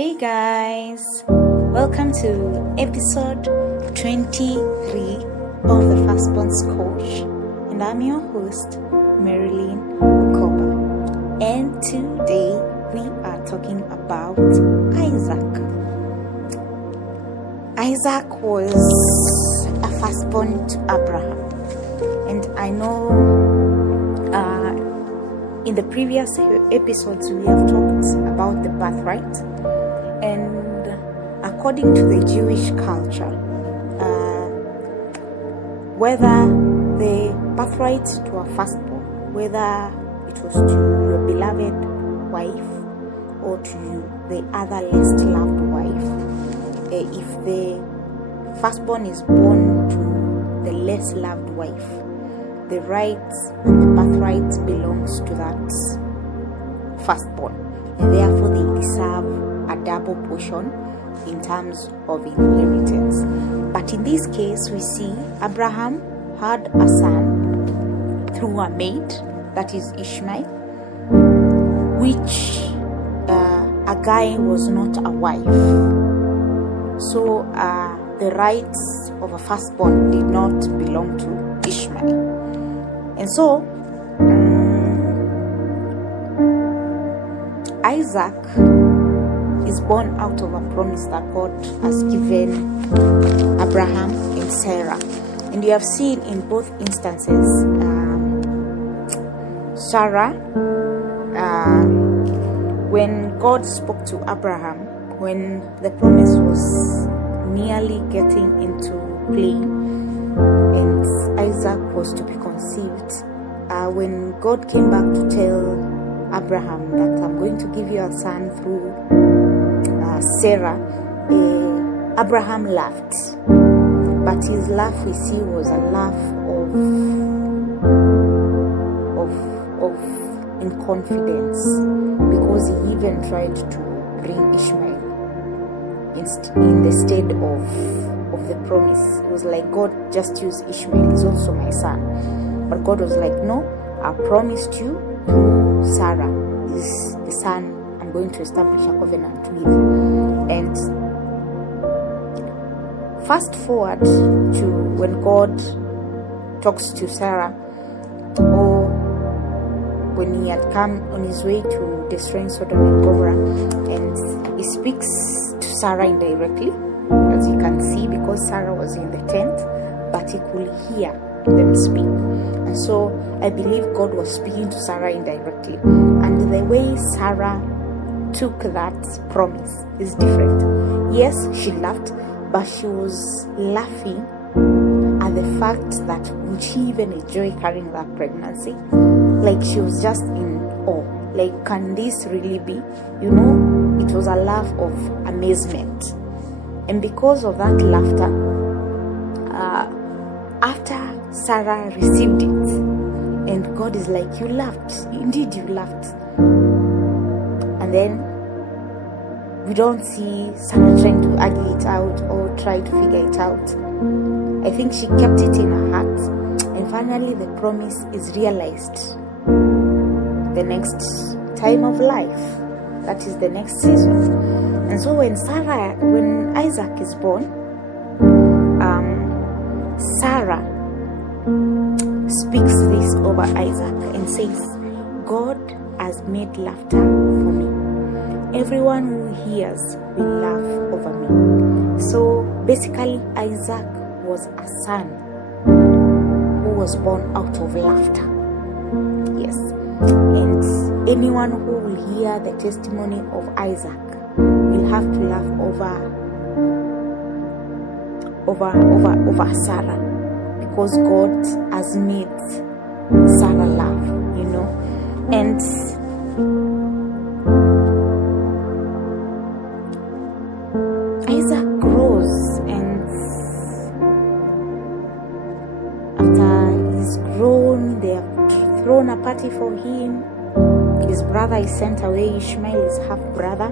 Hey guys, welcome to episode 23 of the Firstborn's Coach, and I'm your host, Marilyn Ukoba. And today we are talking about Isaac. Isaac was a firstborn to Abraham, and I know in the previous episodes we have talked about the birthright, and according to the Jewish culture, whether the birthright to a firstborn, whether it was to your beloved wife or to the other less loved wife, if the firstborn is born to the less loved wife, the rights and the birthright belongs to that firstborn, and therefore they deserve a double portion in terms of inheritance. But in this case, we see Abraham had a son through a maid, that is Ishmael, which Agai was not a wife. So the rights of a firstborn did not belong to Ishmael. And so Isaac is born out of a promise that God has given Abraham and Sarah. And you have seen in both instances, Sarah, when God spoke to Abraham, when the promise was nearly getting into play, and Isaac was to be conceived, when God came back to tell Abraham that I'm going to give you a son through Sarah, Abraham laughed. But his laugh, we see, was a laugh of in confidence, because he even tried to bring Ishmael in the stead of the promise. It was like, God, just use Ishmael, he's also my son. But God was like, no, I promised you through Sarah is the son I'm going to establish a covenant with. And fast forward to when God talks to Sarah, or when he had come on his way to destroy Sodom and Gomorrah, and he speaks to Sarah indirectly, as you can see, because Sarah was in the tent, but he could hear them speak. And so I believe God was speaking to Sarah indirectly, and the way Sarah took that promise is different. Yes, she laughed, but she was laughing at the fact that would she even enjoy carrying that pregnancy? Like, she was just in awe. Like, can this really be? You know, it was a laugh of amazement. And because of that laughter, after Sarah received it, and God is like, you laughed, indeed you laughed. And then we don't see Sarah trying to argue it out or try to figure it out. I think she kept it in her heart, and finally the promise is realized the next time of life, that is the next season. And so when Isaac is born, Sarah speaks this over Isaac and says, God has made laughter for me. Everyone who hears will laugh over me. So basically, Isaac was a son who was born out of laughter. Yes. And anyone who will hear the testimony of Isaac will have to laugh over Sarah, because God has made Sarah laugh, you know. And Isaac grows, and after he's grown, they have thrown a party for him. His brother is sent away, Ishmael, his half brother,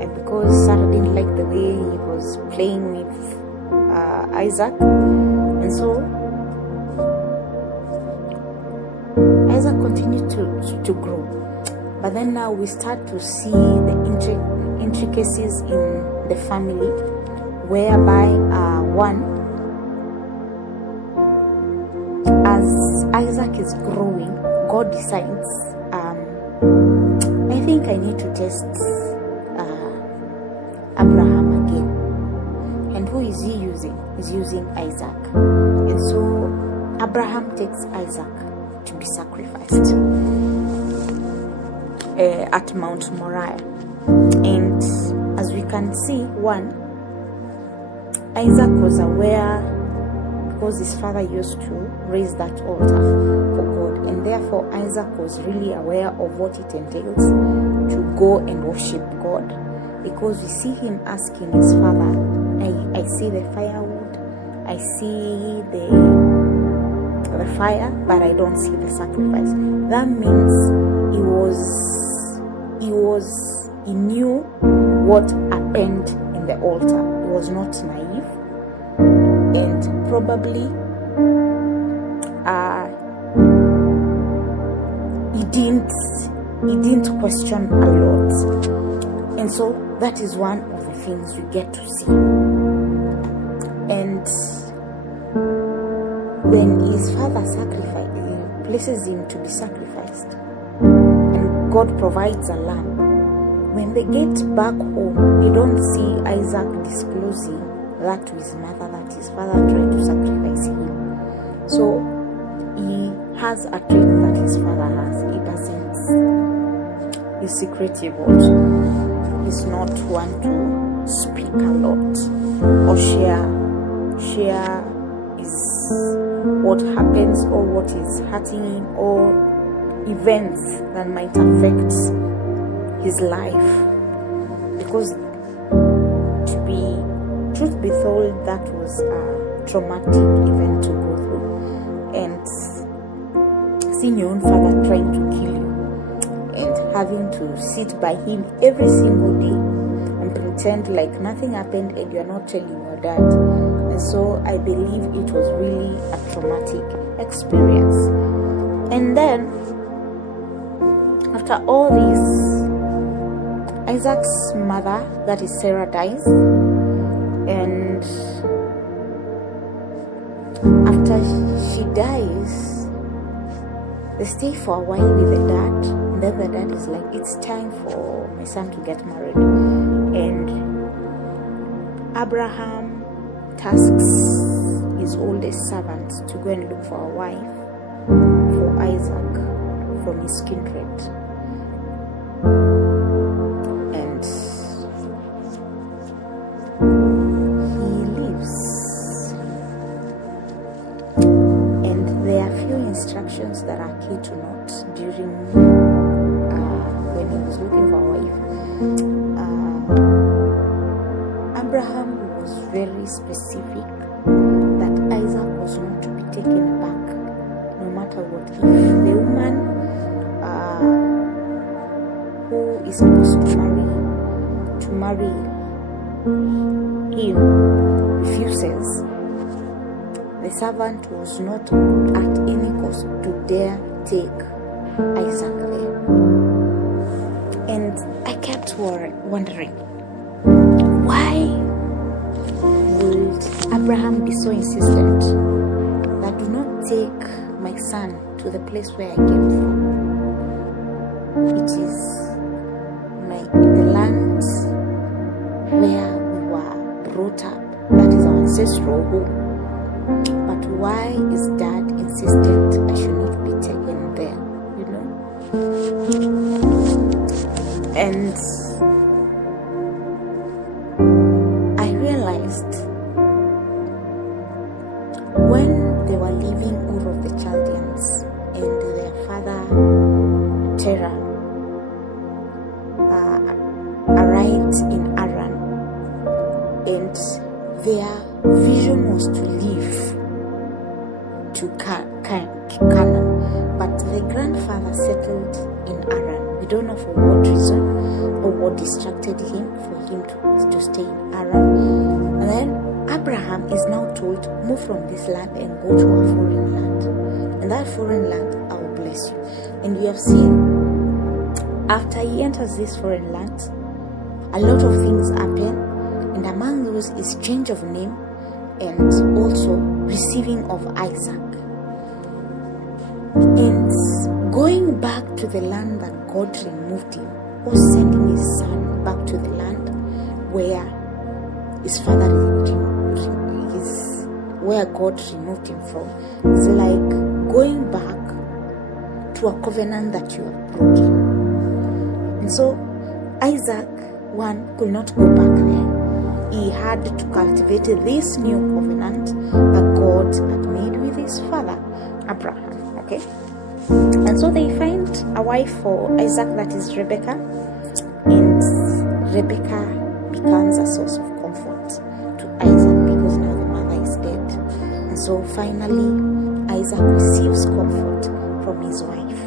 and because Sarah didn't like the way he was playing with Isaac, and so Isaac continued to grow. But then now we start to see the intricacies in the family, whereby one, as Isaac is growing, God decides, I think I need to test Abraham again. And who is he using? He's using Isaac. And so Abraham takes Isaac to be sacrificed at Mount Moriah. And as we can see, one, Isaac was aware, because his father used to raise that altar for God, and therefore Isaac was really aware of what it entails to go and worship God, because we see him asking his father, I see the firewood, I see the fire, but I don't see the sacrifice. That means he knew what happened in the altar. He was not naive, and probably he didn't question a lot. And so that is one of the things we get to see. And when his father places him to be sacrificed, and God provides a lamb, when they get back home, they don't see Isaac disclosing that to his mother, that his father tried to sacrifice him. So he has a trait that his father has. He doesn't. He's secretive also. He's not one to speak a lot or share is what happens or what is hurting him or events that might affect his life, because truth be told, that was a traumatic event to go through, and seeing your own father trying to kill you and having to sit by him every single day and pretend like nothing happened and you're not telling your dad. And so I believe it was really a traumatic experience. And then after all this, Isaac's mother, that is Sarah, dies, and after she dies, they stay for a while with the dad, and then the dad is like, it's time for my son to get married. And Abraham tasks his oldest servant to go and look for a wife for Isaac from his kindred. And he leaves. And there are few instructions that are key to note during when he was looking for a wife. Abraham was very specific that Isaac was not to be taken back no matter what. If the woman who is supposed to marry him refuses, the servant was not at any cost to dare take Isaac there. And I kept wondering, why would Abraham be so insistent that do not take my son to the place where I came from? It is the land where we were brought up, that is our ancestral home. But why is dad insistent I should not be taken there, you know? And I realized when they were leaving Ur of the Chaldeans and their father Terah arrived in Haran, and their vision was to leave to Canaan, but the grandfather settled in Haran. We don't know for what reason or what distracted him for him to stay in Haran. And then Abraham is now told, move from this land and go to a foreign land. And that foreign land, I will bless you. And we have seen, after he enters this foreign land, a lot of things happen, and among those is change of name and also receiving of Isaac. And going back to the land that God removed him, or sending his son back to the land where his father where God removed him from. It's like going back to a covenant that you have broken. And so Isaac, one, could not go back there. He had to cultivate this new covenant that God had made with his father Abraham. Okay, and so they find a wife for Isaac, that is Rebecca, and Rebecca becomes a source of comfort to Isaac because now the mother is dead. And so finally Isaac receives comfort from his wife.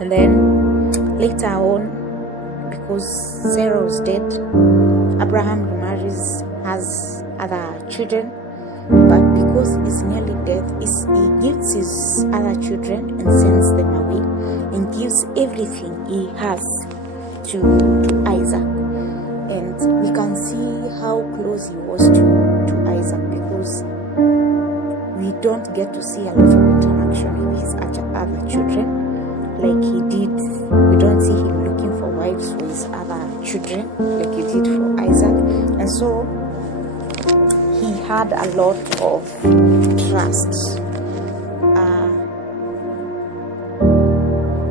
And then later on, because Sarah was dead, Abraham remarries, has other children, but because he's nearly dead, he gives his other children and sends them away and gives everything he has to Isaac. And we can see how close he was to Isaac, because we don't get to see a lot of interaction with his other children like he did. We don't see him looking for wives for his other children like he did for Isaac. And so he had a lot of trust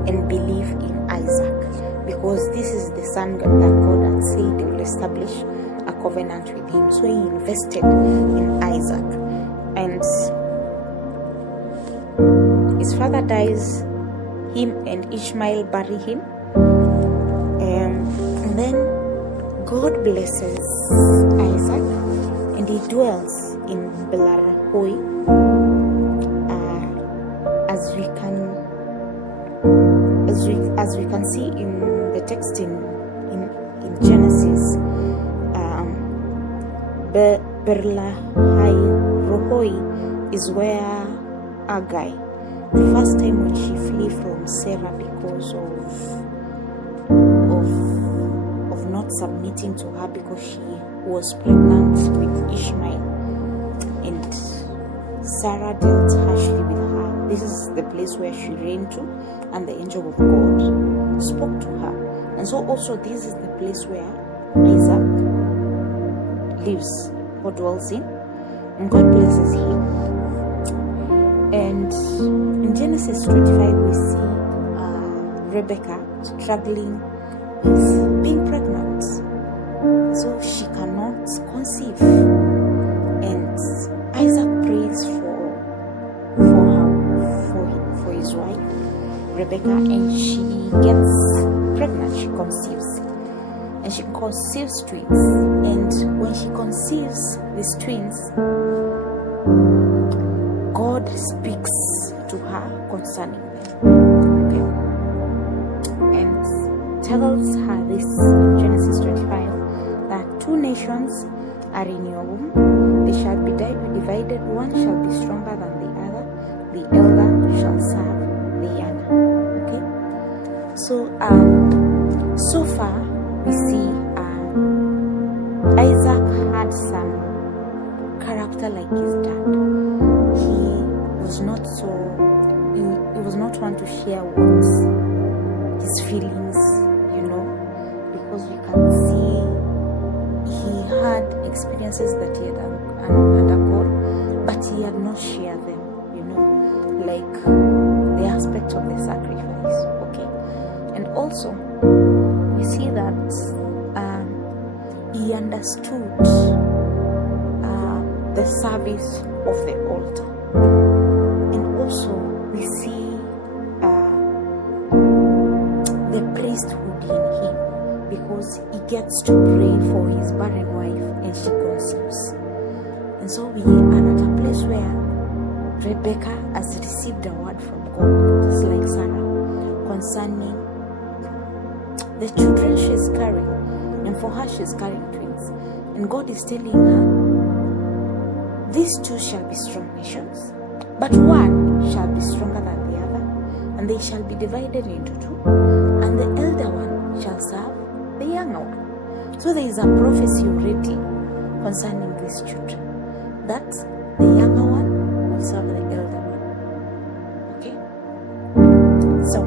and belief in Isaac, because this is the son that God had said he will establish a covenant with him. So he invested in Isaac. And his father dies, him and Ishmael bury him, and then God blesses Isaac, and he dwells in Beer-lahai, as we can see in the text in Genesis. Beer-lahai is where Agai, the first time when she flee from Sarah because of not submitting to her, because she was pregnant with Ishmael, and Sarah dealt harshly with her. This is the place where she ran to, and the angel of God spoke to her. And so also this is the place where Isaac lives or dwells in, and God blesses him. And in Genesis 25 we see Rebecca struggling with being pregnant, so she cannot conceive, and Isaac prays for his wife Rebecca, and she gets pregnant. She conceives, and she conceives twins. And when she conceives these twins, God speaks to her concerning them, okay, and tells her this in Genesis 25, that two nations are in your womb, they shall be divided, one shall be stronger than the other, the elder shall serve the younger. Okay, so far we see Isaac had some character like his dad. He was not one to share what his feelings, because we can see he had experiences that he had undergone, but he had not shared them, like the aspect of the sacrifice. Okay, and also we see that he understood the service of the altar. And also we see the priesthood in him, because he gets to pray for his barren wife and she conceives. And so we are at a place where Rebecca has received a word from God, just like Sarah, concerning the children she's carrying. And for her, she's carrying twins. And God is telling her, these two shall be strong nations, but one shall be stronger than the other, and they shall be divided into two, and the elder one shall serve the younger So there is a prophecy already concerning these children, that the younger one will serve the elder one. Okay? So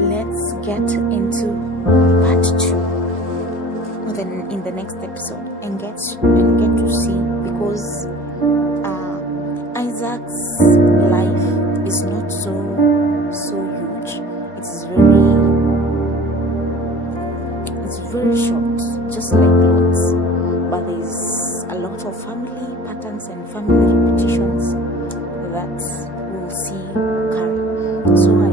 let's get into part 2 in the next episode and get to see, because Isaac's life is not so huge. It's very short, just like Lot's, but there's a lot of family patterns and family repetitions that we'll see occurring. So I